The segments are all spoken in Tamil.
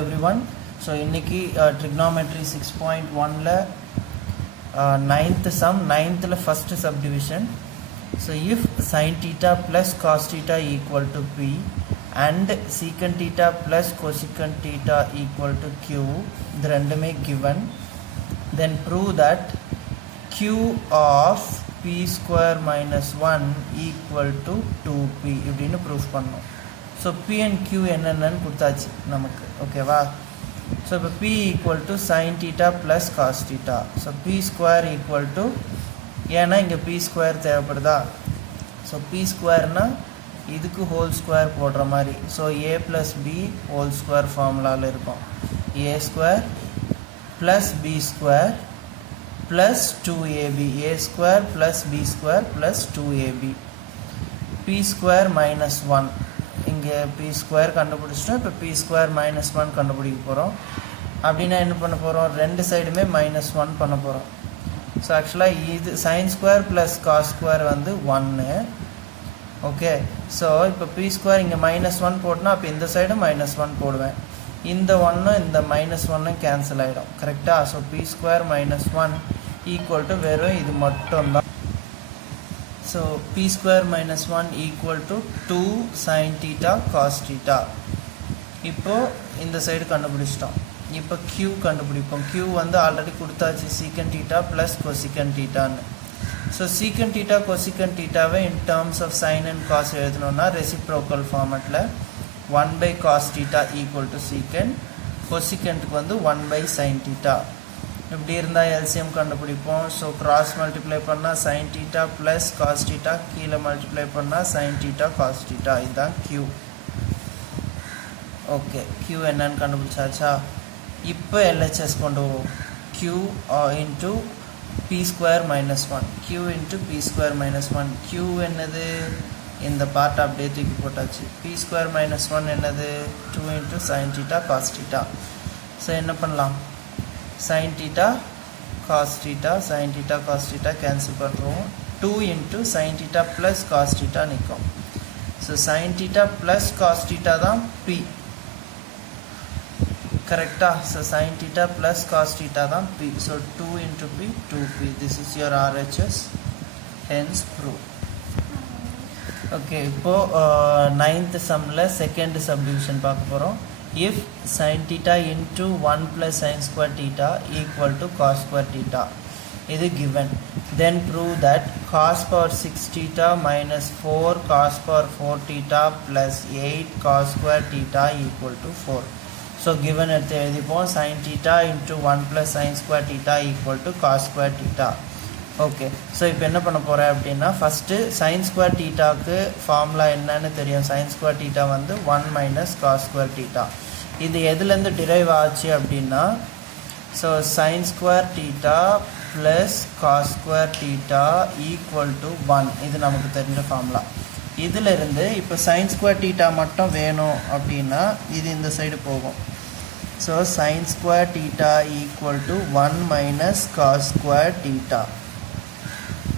everyone. So இன்னைக்கு trigonometry 6.1ல 9th sum 9th first subdivision. So if sin theta plus cos theta equal to p and secant theta plus cosecant theta equal to q, இது ரெண்டுமே given, then prove that q of p square minus 1 equal to 2p இப்படின்னு proof பண்ணணும். So p and q என்னென்னு கொடுத்தாச்சு நமக்கு, ஓகேவா? ஸோ இப்போ p equal to sin theta plus cos theta. So p square equal to, ஏன்னா இங்கே p square தேவைப்படுதா? ஸோ p squareனால் இதுக்கு ஹோல் ஸ்கொயர் போடுற மாதிரி. So a plus b whole square ஃபார்முலாவில் இருக்கும். a square plus b square plus 2ab, a square plus b square plus 2ab. p square minus 1, இங்கே p ஸ்கொயர் கண்டுபிடிச்சிட்டோம். இப்போ p ஸ்கொயர் மைனஸ் 1 கண்டுபிடிக்க போகிறோம். அப்படின்னா என்ன பண்ண போகிறோம்? ரெண்டு சைடுமே -1 பண்ண போகிறோம். ஸோ ஆக்சுவலாக இது sine square plus cos square வந்து 1. ஓகே, ஸோ இப்போ p ஸ்கொயர் இங்கே -1 போட்டோன்னா அப்போ இந்த சைடு -1 போடுவேன். இந்த 1 இந்த -1 கேன்சல் ஆகிடும், கரெக்டாக? So p square -1 equal to வெறும் இது மட்டும்தான். So p square minus 1 equal to 2 sin theta cos theta. இப்போ இந்த சைடு கண்டுபிடிச்சிட்டோம். இப்போ q கண்டுபிடிப்போம். q வந்து ஆல்ரெடி கொடுத்தாச்சு, secant theta plus cosecant thetaன்னு. ஸோ secant theta cosecant thetaவை in terms of sin and cos எழுதணும்னா reciprocal ஃபார்மேட்டில் 1 by cos theta equal to secant, cosecantக்கு வந்து 1 by sin theta. இப்படி இருந்தால் எல்சிஎம் கண்டுபிடிப்போம். ஸோ கிராஸ் மல்டிப்ளை பண்ணால் sine theta plus cos theta, கீழே மல்டிப்ளை பண்ணால் சைன் டீட்டா காஸ் டீட்டா. இதுதான் க்யூ. ஓகே, க்யூ என்னன்னு கண்டுபிடிச்சாச்சா? இப்போ எல்ஹெச்எஸ் கொண்டு போவோம். Q into P square minus 1, Q into P square minus 1. Q என்னது? இந்த பார்ட்டை அப்படியே தூக்கி போட்டாச்சு. பி ஸ்கொயர் மைனஸ் 1 என்னது? 2 into sine theta cos theta. So என்ன பண்ணலாம்? sin theta cos theta, sin theta cos theta cancel பண்ணுறோம். 2 into sin theta plus cos theta நிற்கும். So sin theta plus cos theta தான் p, கரெக்டா? So sin theta plus cos theta தான் p. So 2 into p, 2p. This is your RHS, hence proof. Okay, இப்போது 9th சம்மில் செகண்ட் சப்டிவிஷன் பார்க்க போகிறோம். If sin theta into 1 plus sin square theta equal to cos square theta, இது given, then prove that cos power 6 theta minus 4 cos power 4 theta plus 8 cos square theta equal to 4. So given எடுத்து எழுதிப்போம். sin theta into 1 plus sin square theta equal to cos square theta. Okay, so இப்போ என்ன பண்ண போகிறேன் அப்படின்னா, ஃபஸ்ட்டு sin square thetaக்கு ஃபார்முலா என்னன்னு தெரியும். sin square theta வந்து 1 minus cos square theta. இது எதுலேருந்து டிரைவ் ஆச்சு அப்படின்னா, so sin square theta plus cos square theta equal to 1, இது நமக்கு தெரிஞ்ச ஃபார்முலா. இதிலிருந்து இப்போ sin square theta மட்டும் வேணும் அப்படின்னா இது இந்த சைடு போகும். So sin square theta equal to 1 minus cos square theta.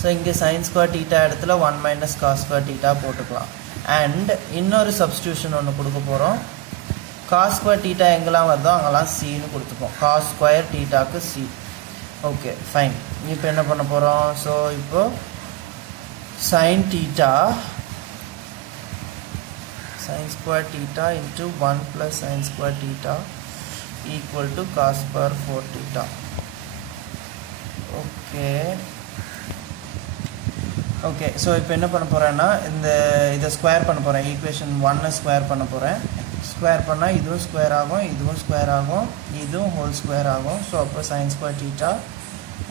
So இங்கே sin square theta இடத்துல 1 minus cos square theta போட்டுக்கலாம். அண்ட் இன்னொரு சப்ஸ்டியூஷன் ஒன்று கொடுக்க போகிறோம். cos square theta எங்கெல்லாம் வருதோ அங்கெல்லாம் cன்னு கொடுத்துப்போம். cos square thetaக்கு c. Okay, fine. இப்போ என்ன பண்ண போகிறோம்? ஸோ இப்போ sin square theta into 1 plus sin square theta equal to cos power 4 theta. Okay, so இப்போ என்ன பண்ண போகிறேன்னா, இதை ஸ்கொயர் பண்ண போகிறேன். ஈக்குவேஷன் 1 ஸ்கொயர் பண்ண போகிறேன். ஸ்கொயர் பண்ணால் இதுவும் ஸ்கொயர் ஆகும், இதுவும் ஸ்கொயர் ஆகும், இதுவும் ஹோல் ஸ்கொயர் ஆகும். ஸோ அப்போ sin square theta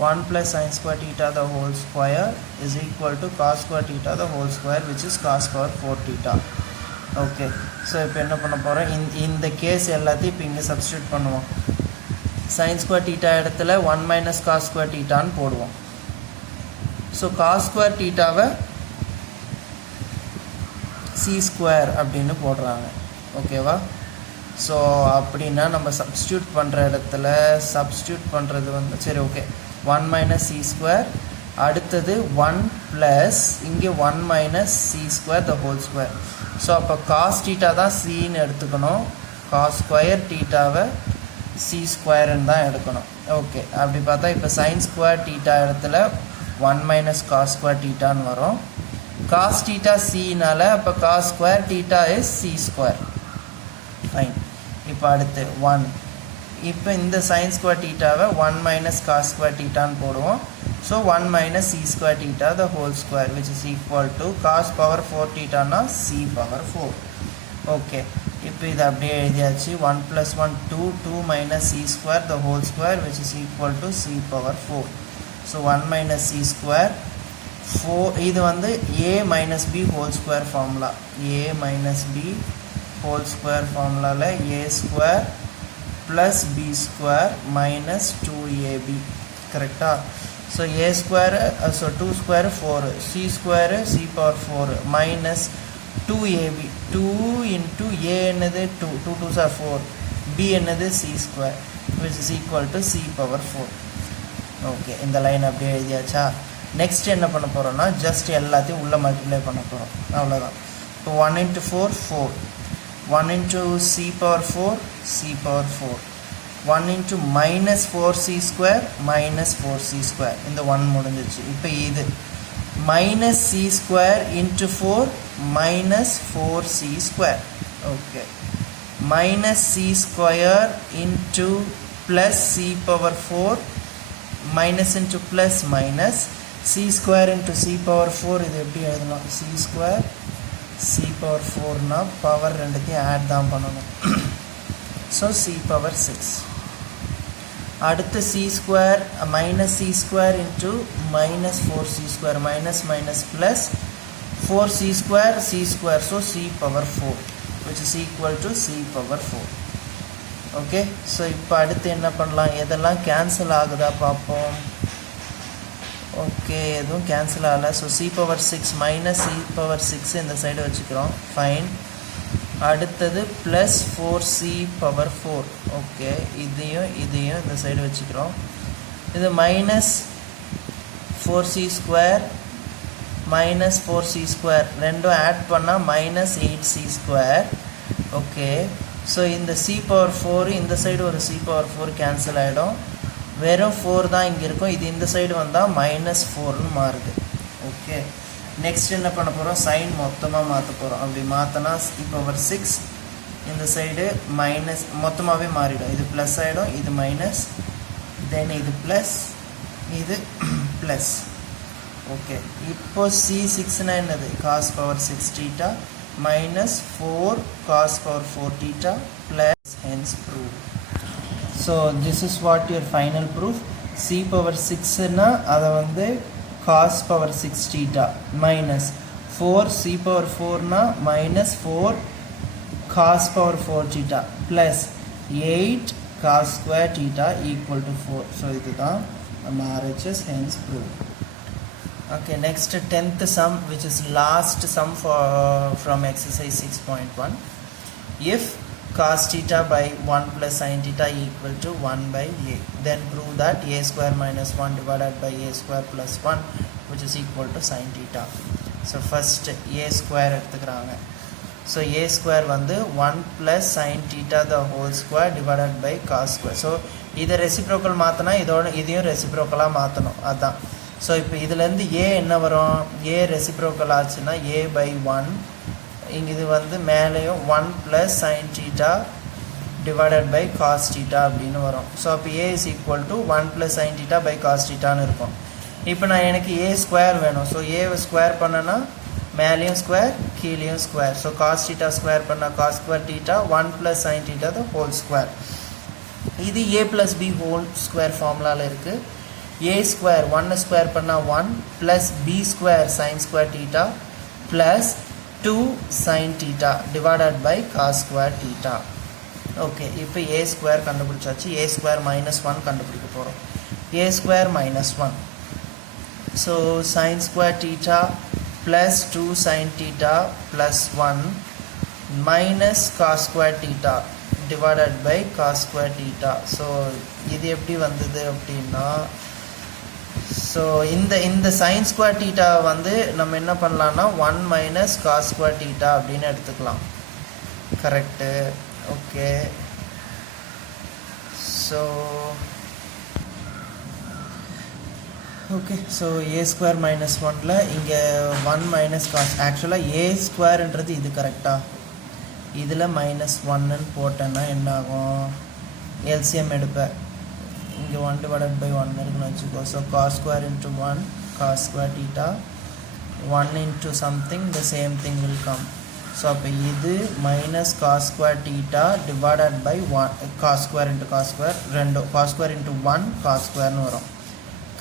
1 plus sin square theta the whole square is equal to cos square theta the whole square, which is cos power 4 theta. Okay, so இப்போ என்ன பண்ண போகிறோம்? இந்த கேஸ் எல்லாத்தையும் இப்போ இங்கே சப்ஸ்டியூட் பண்ணுவோம். sin square theta இடத்துல 1 minus cos square thetaன்னு போடுவோம். So cos square thetaவை c square அப்படின்னு போடுறாங்க, ஓகேவா? ஸோ அப்படின்னா நம்ம சப்ஸ்டியூட் பண்ணுற இடத்துல சப்ஸ்டியூட் பண்ணுறது வந்து சரி, ஓகே, 1 minus c ஸ்கொயர், அடுத்தது 1 ப்ளஸ் இங்கே 1 minus c ஸ்கொயர் த ஹோல் ஸ்கொயர். ஸோ அப்போ காஸ் டீட்டா தான் சின்னு எடுத்துக்கணும். காஸ் ஸ்கொயர் டீட்டாவை சி ஸ்கொயர்ன்னு தான் எடுக்கணும். ஓகே, அப்படி பார்த்தா இப்போ சைன் ஸ்கொயர் டீட்டா இடத்துல 1 மைனஸ் காஸ் ஸ்கொயர் டீட்டான்னு வரும். காஸ் டீட்டா சினால அப்போ cos square theta is C square. Fine. இப்போ அடுத்து 1. இப்போ இந்த சைன் ஸ்கொயர் டீட்டாவை 1 மைனஸ் காஸ் ஸ்கொயர் டீட்டான்னு போடுவோம். So 1 minus C square theta the whole square which is equal to cos power 4 டீட்டானா சி பவர் 4. ஓகே, இப்போ இது அப்படியே எழுதியாச்சு. 1 + 1 2, 2 minus c square the whole square which is equal to c power 4. So 1 minus c square 4. இது வந்து a minus b whole square formula. a minus b whole square formula a square plus b square minus 2ab. correcta? So a square so 2 square 4, c square c power 4 minus 2ab. 2 into a என்னது 2, 2 2s are 4, b என்னது c square which is equal to c power 4. Okay, இந்த லைன் அப்படியே எழுதியாச்சா? நெக்ஸ்ட் என்ன பண்ண போகிறோம்னா ஜஸ்ட் எல்லாத்தையும் உள்ளே மல்டிப்ளை பண்ண போகிறோம், அவ்வளோதான். இப்போ 1 into 4 4, 1 into c power 4 c power 4, 1 into minus 4c square minus 4c square. இந்த 1 முடிஞ்சிச்சு. இப்போ இது minus c square into 4 minus 4c square. okay, minus c square into plus c power 4 minus into plus minus c square into c power 4. இது எப்படி எழுதலாம்? c square c power 4 னா பவர் ரெண்டுத்தையும் ஆட் தான் பண்ணணும். so c power 6. அடுத்து c square minus c square into minus 4c square minus minus plus 4c square c square, so c power 4 which is equal to c power 4. Okay, so இப்போ அடுத்து என்ன பண்ணலாம்? எதெல்லாம் கேன்சல் ஆகுதா பார்ப்போம். ஓகே, எதுவும் கேன்சல் ஆகலை. So c power 6 minus c power 6 இந்த சைடு வச்சுக்கிறோம். ஃபைன். அடுத்தது ப்ளஸ் 4c power 4. ஓகே, இதையும் இந்த சைடு வச்சுக்கிறோம். இது minus 4c square minus 4c square ரெண்டும் ஆட் பண்ணால் minus 8c square. Okay, so இந்த c power 4 இந்த சைடு ஒரு c power 4 கேன்சல் ஆகிடும். வெறும் 4 தான் இங்கே இருக்கும். இது இந்த சைடு வந்தால் மைனஸ் 4ன்னு மாறுது. ஓகே, நெக்ஸ்ட் என்ன பண்ண போகிறோம்? சைன் மொத்தமாக மாற்ற போகிறோம். அப்படி மாற்றினா c power 6 இந்த சைடு மைனஸ் மொத்தமாகவே மாறிடும். இது ப்ளஸ் ஆகிடும், இது மைனஸ், தென் இது ப்ளஸ், இது ப்ளஸ். ஓகே, இப்போ c6னா என்னது? Cos power 6 theta minus 4 cos power 4 theta plus hence proof. So this is what your final proof. c power 6 na adha vandu cos power 6 theta minus 4 c power 4 na minus 4 cos power 4 theta plus 8 cos square theta equal to 4. So idu da nama RHS hence proof. Okay, next 10th sum, which is last sum from exercise 6.1. If cos theta by 1 plus sin theta equal to 1 by a, then prove that a square minus 1 divided by a square plus 1 which is equal to sin theta. So first a square எடுத்துக்கறாங்க. So a square வந்து 1 plus sin theta the whole square divided by cos square. So இதை reciprocal மாற்றினா இதையும் reciprocal மாற்றணும். அதான். ஸோ இப்போ இதுலேருந்து ஏ என்ன வரும்? ஏ ரெசிப்ரோக்கல் ஆச்சுன்னா ஏ பை 1. இங்கே இது வந்து மேலேயும் 1 plus sine theta divided by cos theta அப்படின்னு வரும். ஸோ அப்போ A is equal to 1 plus sine theta by cos டீட்டான்னு இருக்கும். இப்போ நான் எனக்கு ஏ ஸ்கொயர் வேணும். ஸோ ஏவை ஸ்கொயர் பண்ணனா மேலேயும் ஸ்கொயர் கீழேயும் square. So cos theta square பண்ணால் cos square theta 1 plus sine theta the whole square. இது A plus B whole square ஃபார்முலாவில் இருக்குது. a square 1 square பண்ணா 1 plus b square sin square theta plus 2 sin theta divided by cos square theta. okay, இப்போ a square கண்டுபிடிச்சாச்சு. a square minus 1 கண்டுபிடிக்க போகிறோம். a square minus 1, so sin square theta plus 2 sin theta plus 1 minus cos square theta divided by cos square theta. so இது எப்படி வந்தது அப்படின்னா, ஸோ இந்த சைன் ஸ்கொயர் டீட்டா வந்து நம்ம என்ன பண்ணலான்னா 1 மைனஸ் காஸ் ஸ்கொயர் டீட்டா அப்படின்னு எடுத்துக்கலாம். Correct. okay, so a square minus 1 ல இங்க 1 minus cos actually a square ன்றது இது கரெக்ட்டா இதுல minus 1 ன்னு போட்டேன்னா என்ன ஆகும் LCM எடுப்பேன் இங்க 1 divided by 1 இருக்குன்னு வெச்சுக்கோ so cos square into 1 cos square theta 1 into something the same thing will come so அப்ப இது minus cos square theta divided by 1 cos square into cos square ரெண்டு cos square into 1 cos square ன்னு வரும்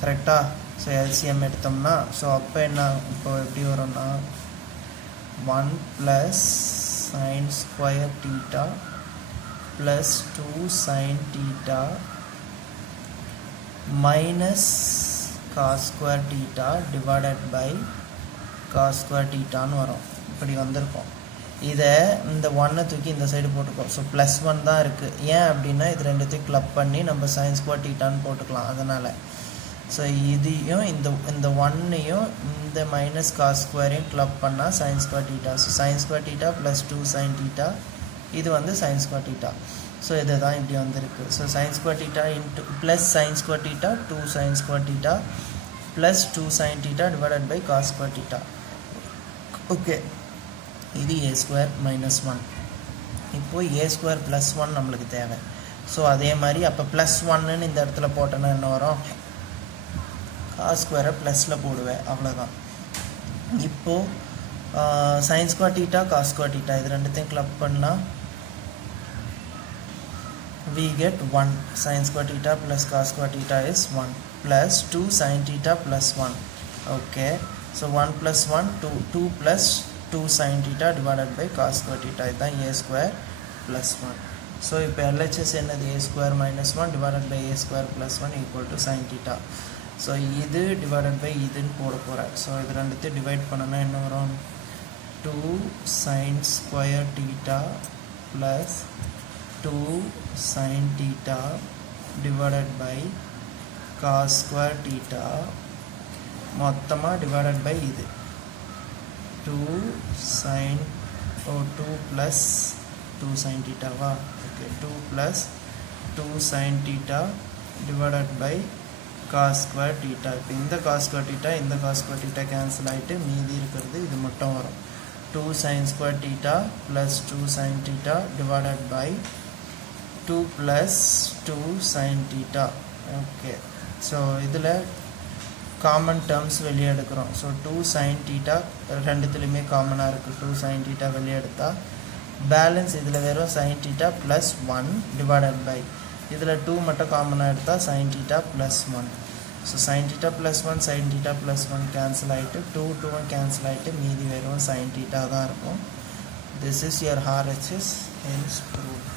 கரெக்ட்டா so LCM எடுத்தோம்னா so அப்ப என்ன இப்போ எப்படி வரும்னா 1 plus sin square theta plus 2 sin theta minus cos square theta divided by cos square theta ன்னு வரும் இப்படி வந்திருக்கும் இத இந்த 1 தூக்கி இந்த சைடு போட்டுக்கோ so plus 1 தான் இருக்கு ஏன் அப்படினா இது ரெண்டுத்தையும் கிளப் பண்ணி நம்ம sin square theta ன்னு போட்டுக்கலாம் அதனால so இதையும் இந்த 1 யும் இந்த minus cos square யும் கிளப் பண்ணா sin square theta so sin square theta plus 2 sin theta இது வந்து sin square theta so இதுதான் இப்படி வந்திருக்கு so sin square theta into plus sin square theta 2 sin square theta plus 2 sin theta divided by cos square theta okay இது a square minus 1 இப்போ a square plus 1 நமக்கு தேவை so அதே மாதிரி அப்ப plus 1 ன்னு இந்த இடத்துல போட்டனா என்ன வரும் cos square plus-ல போடுவேன் அவ்வளவுதான் இப்போ sin square theta cos square theta இது ரெண்டுத்தையும் கிளப் பண்ணா we get 1 sin square theta plus cos square theta is 1 plus 2 sin theta plus 1 okay so 1 plus 1 2 plus 2 sin theta divided by cos square theta இதுதான் a square plus 1 so இப்போ LHS என்னது a square minus 1 divided by a square plus 1 equal to sin theta so இது divided by இதுன்னு போட போறேன் so இது ரெண்டுத்தையும் டிவைட் பண்ணனா என்ன வரும் 2 sin square theta plus 2 sin theta divided by cos square theta மொத்தமா divided by இது 2 sin 2 plus 2 sin theta வா okay 2 plus 2 sin theta divided by cos square theta இப்போ இந்த cos square theta இந்த cos square theta cancel ஆயிட்டு மீதி இருக்குது இது மட்டும் வரும் 2 sin square theta plus 2 sin theta divided by 2 plus 2 sin theta okay so இதுல common terms வெளிய எடுக்கிறோம் so 2 sin theta ரெண்டுத்துலயுமே காமனா இருக்கு 2 sin theta வெளிய எடுத்தா பேலன்ஸ் இதுல வெறும் sin theta plus 1 divided by இதுல 2 மட்டும் காமனா எடுத்தா sin theta plus 1 so sin theta plus 1 sin theta plus 1 cancel ஆயிட்டு 2 cancel ஆயிட்டு மீதி வெறும் sin theta தான் இருக்கும் this is your RHS hence proved